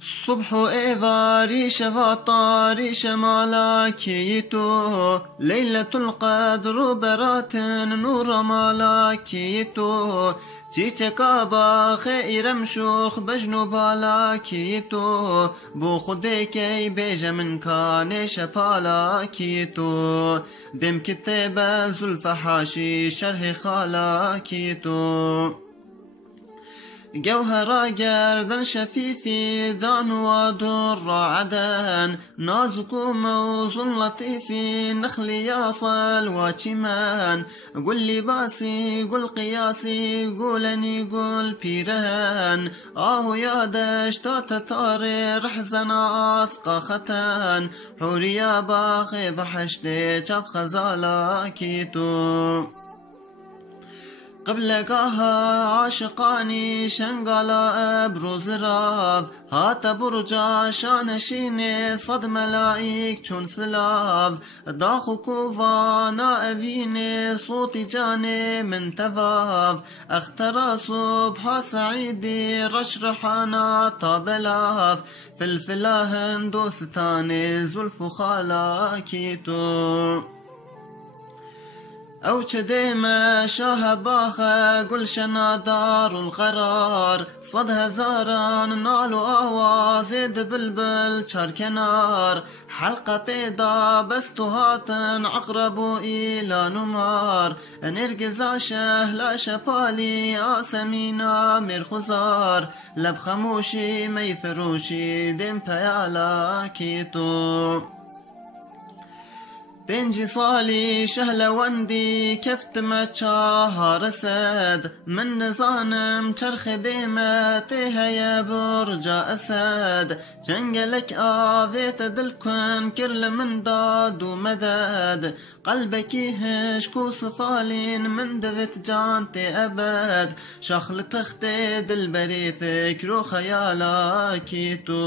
صبح إيفاري شفاطاري شمالاكيتو ليلة القدر برات نور مالاكيتو تيتكا باخي مشوخ بجنوب بالاكيتو بو خديكي بيجا من كان شبالاكيتو دم كتابة زلف حاشي شرح خالاكيتو جوهرا جردن شفيفي دان ودر عدن نازك موزن لطيفي نخل ياصل وشمان قل لي باسي قل قياسي قولني قل بيرهن يا دشتا تطاري رحزن أسقى ختان حوريا باخي بحشتي شاب خزالا كيتو قبل قاها عاشقاني شنقالا ابروز راب هات برجا شانشيني صد ملايك چون سلاب داخو كوفانا ابيني صوتي جاني من تفاف اخترى صبح سعيدي رشرحانا طابلاف فلفلا هندوستاني زلف خالاكيتو أو ما شاه باخا قل شنا دار القرار صد هزاران نالو آوازيد بلبل شار كنار حلقة بيضا بس هاتن عقربو إلى نمار نرقز لا شبالي آسمينا مرخزار لب خموشي مي فروشي دم بيالا كيتو بنجي صالي شهلة وندي كفت ما تشاهر سد من نظانم چرخ ديمتها يا برجا أسد جنجلك آفيت دلكن كرل من داد ومدد قلبك يهش كو صفالين من دفت جانتي أبد شخل تختي دلبري فكرو خيالاكيتو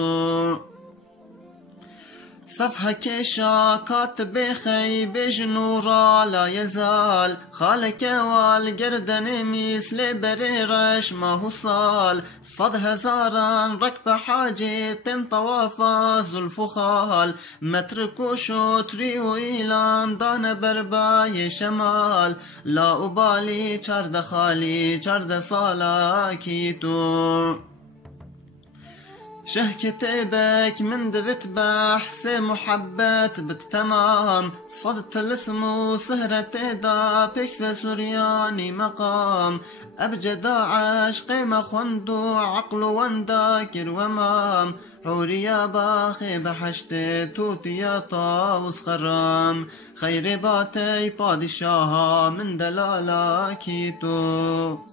صفحة كيشا كاتب خي بجنورا لا يزال خالك والقردن ميس لبريرش ما هو صال صد هزاران ركب حاجة طوافا زلف خال متركو شوتري وإيلان دان برباي شمال لا أبالي چرد خالي چرد صالا كيتو شه كتابك من دبت بحث محبة بالتمام صدت الاسم سهرة دا بك في سورياني مقام أبجد عشق مخوندو عقل ونداكر ومام حوريا باخي بحشت توتيا طاوس خرام خير باتي بادشاها من دلالا كيتو